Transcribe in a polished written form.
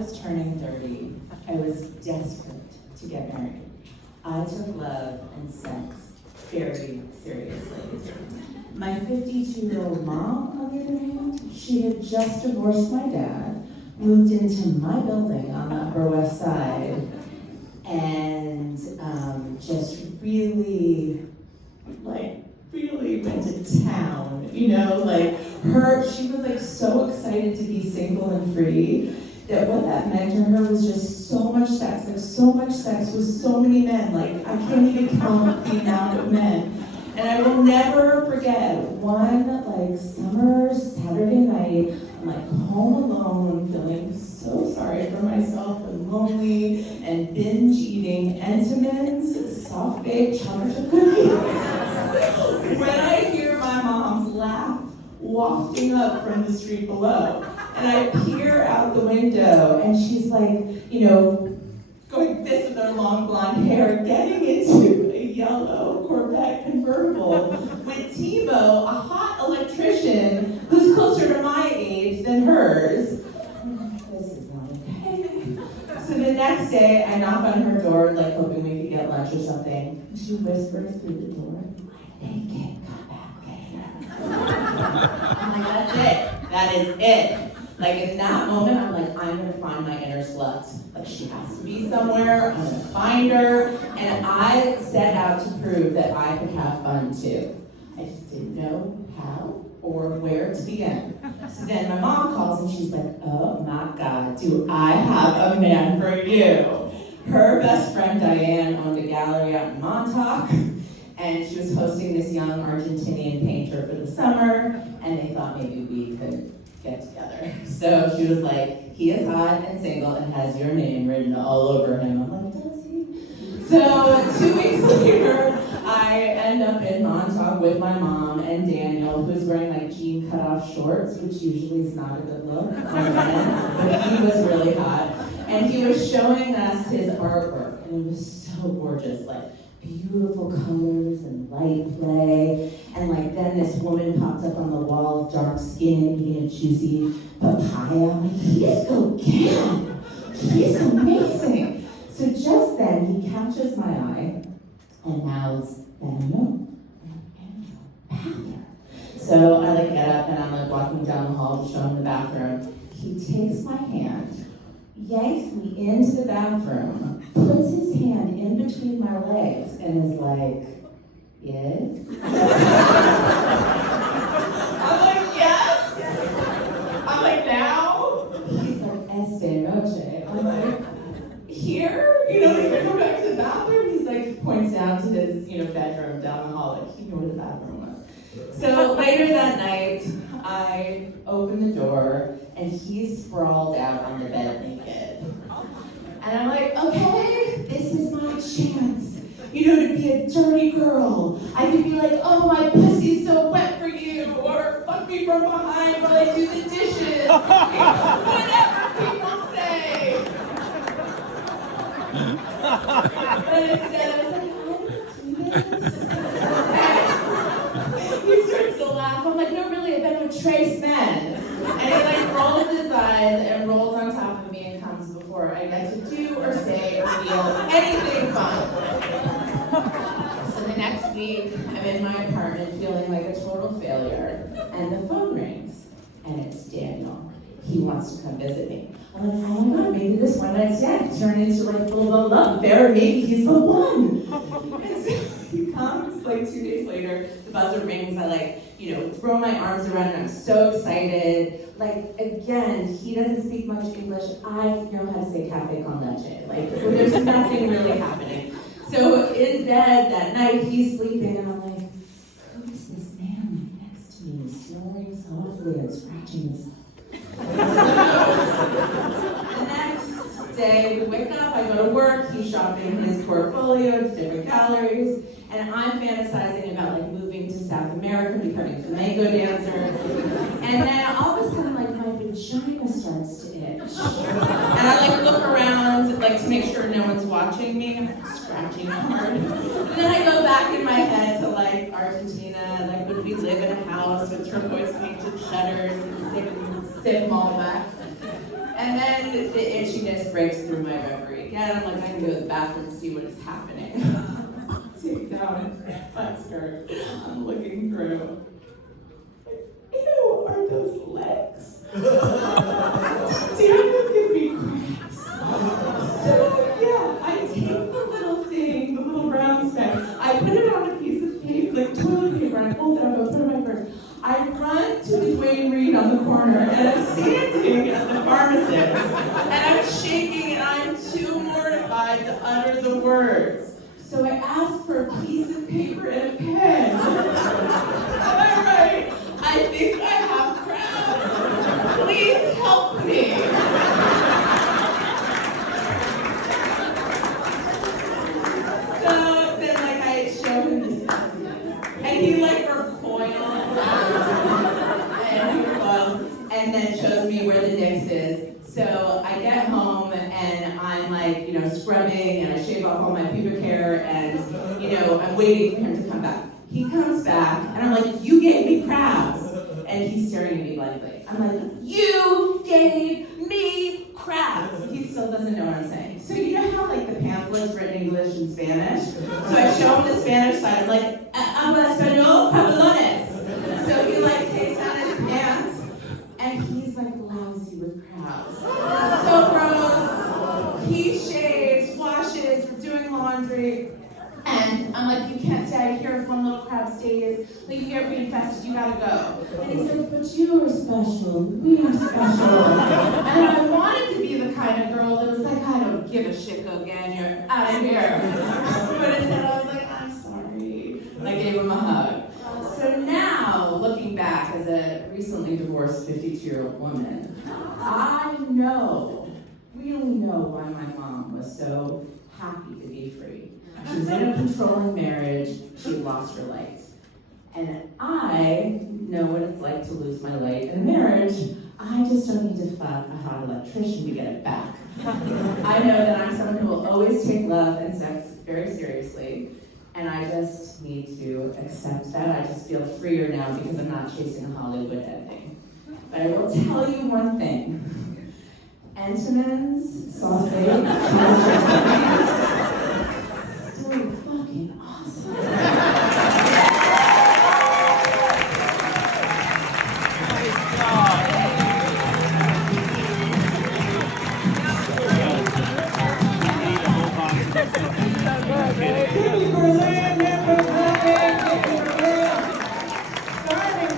was turning 30, I was desperate to get married. I took love and sex very seriously. My 52-year-old mom, on the other hand, she had just divorced my dad, moved into my building on the Upper West Side, and just really went to town, she was like so excited to be single and free that what that meant to her was just so much sex with so many men, I can't even count the amount of men. And I will never forget one summer Saturday night, I'm home alone, feeling so sorry for myself and lonely and binge eating Entenmann's soft baked chocolate cookies. When I hear my mom's laugh wafting up from the street below, and I peer out the window, and she's going this with her long blonde hair, getting into a yellow Corvette convertible with Tebow, a hot electrician who's closer to my age than hers. This is not okay. So the next day, I knock on her door, hoping we could get lunch or something. And she whispers through the door, "Hey kid, come back, get I'm that's it. That is it." In that moment, I'm gonna find my inner slut. She has to be somewhere, I'm gonna find her, and I set out to prove that I could have fun too. I just didn't know how or where to begin. So then my mom calls and she's like, "Oh my God, do I have a man for you?" Her best friend Diane owned a gallery out in Montauk, and she was hosting this young Argentinian painter for the summer, and they thought maybe we could get together. So she was like, "He is hot and single and has your name written all over him." I'm like, "Does he?" So 2 weeks later, I end up in Montauk with my mom and Daniel, who's wearing jean cutoff shorts, which usually is not a good look on men, but he was really hot. And he was showing us his artwork, and it was so gorgeous, beautiful colors and light play. And then this woman popped up on the wall, dark skin, eating a juicy papaya. I'm like, he is coquette. He's amazing. So just then he catches my eye and mouths, "Daniel, bathroom." So I get up and I'm walking down the hall to show him the bathroom. He takes my hand, yanks me into the bathroom, puts his hand in between my legs, and is like, "Yes?" I'm like, "Yes?" I'm like, "Now?" He's like, "Esta noche." I'm like, "Here?" We go back to the bathroom. He's points down to his, bedroom down the hall, he knew where the bathroom was. So later that night, I open the door, and he's sprawled out on the bed naked. And I'm like, "Okay, this is my chance, to be a dirty girl. I could be like, 'Oh, my pussy's so wet for you,' or 'fuck me from behind while I do the dishes.' Whatever people say." But instead, I was like, "I don't do this." He starts to laugh. I'm like, "No, really, I've been with Trace Men." And he rolls his eyes and rolls on top of me and comes before I get to do or say or feel anything fun. So the next week, I'm in my apartment feeling like a total failure, and the phone rings, and it's Daniel. He wants to come visit me. I'm like, "Oh my God, maybe this one night stand turned into full-blown love affair. Maybe he's the one." And so he comes 2 days later, the buzzer rings, I throw my arms around him, I'm so excited. Again, he doesn't speak much English, I know how to say cafe con leche. There's nothing really happening. So in bed that night, he's sleeping, and I'm like, "Who is this man next to me, snoring softly and scratching his..." The next day, we wake up, I go to work, he's shopping his portfolio to different galleries, and I'm fantasizing about moving to South America, becoming a flamenco dancer. And then all of a sudden, my vagina starts to itch. And I look around, to make sure no one's watching me. I'm scratching hard. And then I go back in my head to Argentina, would we live in a house with turquoise painted shutters and sick Malbec? And And then the itchiness breaks through my reverie again. I'm like, I can go to the bathroom and see what is happening. Take down my skirt. I'm looking through. Ew, are those legs? Damn it, give me cramps. So yeah, I take the little thing, the little brown speck, I put it on a piece of paper, like toilet paper, and I fold it up, I put it in my purse. I run to the Dwayne Reed on the corner, and I'm standing at the pharmacist, and I'm shaking, and I'm too mortified to utter the words. So I ask for a piece of paper and a pen. And I write, I think I have crabs. Please help me. So then, like, I show him this specimen, and he like recoils and then shows me where the nix is. So I get home and I'm like, scrubbing, and I shave off all my pubic hair, and I'm waiting for him to come back. He comes back, and I'm like, you gave me crabs. And he's staring at me blankly. I'm like, you gave me crabs. He still doesn't know what I'm saying. So you know how like the pamphlet's written in English and Spanish? So I show him the Spanish side. I'm like, habla español, pantalones. So he like takes down his pants, and he's like lousy with crabs. So gross. He shaves, washes, we're doing laundry. And I'm like, you can't stay out here if one little crab stays. Like, you get reinfested, you gotta go. And he's like, but you are special. We are special. And I wanted to be the kind of girl that was like, I don't give a shit, go again, you're out of here. But instead I was like, I'm sorry. And I gave him a hug. So now, looking back as a recently divorced 52-year-old woman, I really know why my mom was so happy to be free. She was in a controlling marriage, she lost her light. And I know what it's like to lose my light in a marriage. I just don't need to fuck a hot electrician to get it back. I know that I'm someone who will always take love and sex very seriously, and I just need to accept that. I just feel freer now because I'm not chasing a Hollywood ending. But I will tell you one thing. Entenmann's sausage, still fucking awesome. Nice job.